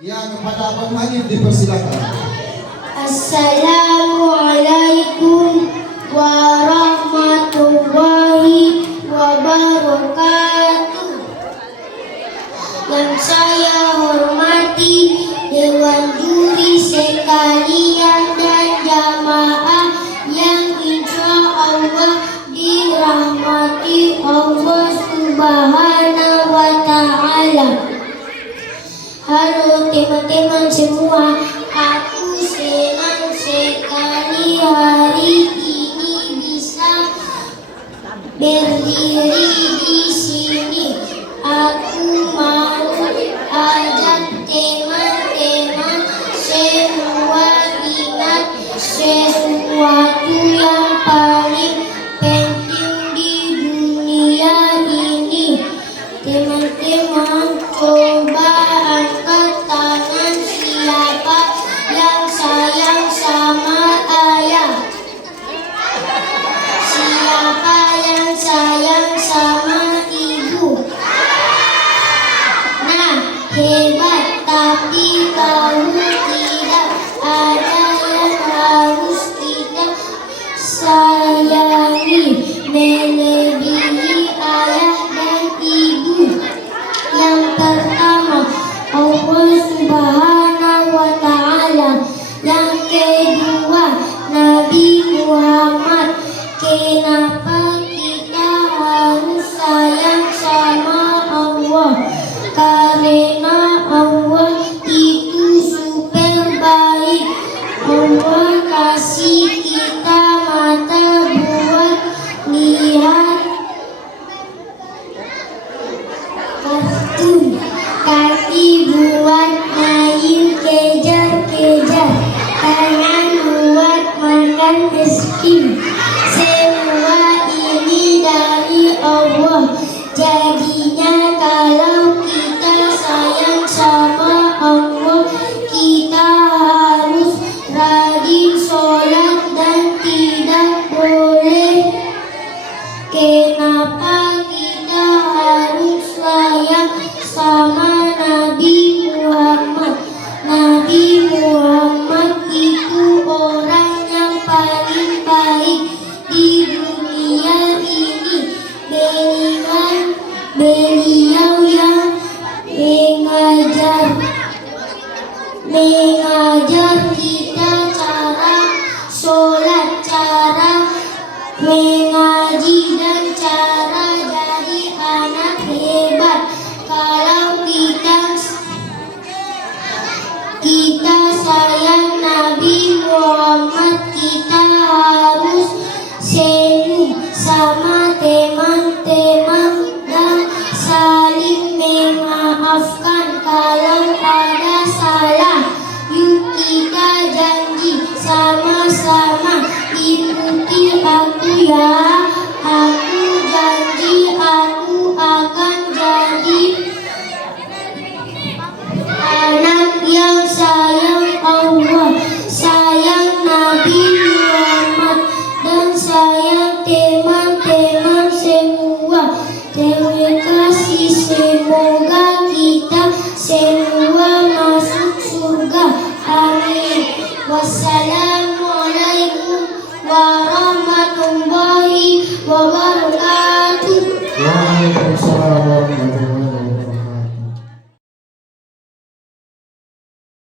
Ya, kepada Abang Hanif dipersilakan. Assalamualaikum warahmatullahi wabarakatuh. Yang saya hormati Dewan Juri sekalian dan jamaah yang insya Allah dirahmati Allah Subhanahu wa Ta'ala. Halo teman-teman semua, aku senang sekali hari ini bisa berdiri di sini. Aku mau ajak teman-teman semua ingat sesuatu yang paling penting di dunia ini. Teman-teman, coba angkat tangan siapa yang sayang sama ayah. Siapa yang sayang sama ibu? Nah, hebat, tapi tahu tidak ada yang harus kita sayangi melebihi ayah dan ibu. Yang pertama, Allah Subhanahu wa Ta'ala. Yang kedua, Nabi Muhammad. Kenapa kita harus sayang sama Allah? Karena Allah itu super baik. Allah kasih kita mata buat lihat kartun, kaki buat main kejar-kejar, tangan buat makan es krim. Semua ini dari Allah. Jadinya kalau kita sayang sama Allah, kita harus rajin sholat dan tidak boleh. Kenapa kita harus sayang sama Nabi Muhammad? Nabi Muhammad itu orang yang paling baik di dunia ini. Beliau yang mengajar kita cara sholat, cara mengaji, dan cara jadi anak hebat. Kalau kita sayang Nabi Muhammad, kita harus senyum sama teman-teman dan saling memaafkan kalau ada salah. Yuk kita janji sama-sama ikuti aku ya. Aku janji aku akan jadi anak yang sayang Allah, sayang Nabi Muhammad, dan sayang teman-teman semua. Terima kasih, semoga kita semua masuk surga. Amin. Wassalamualaikum.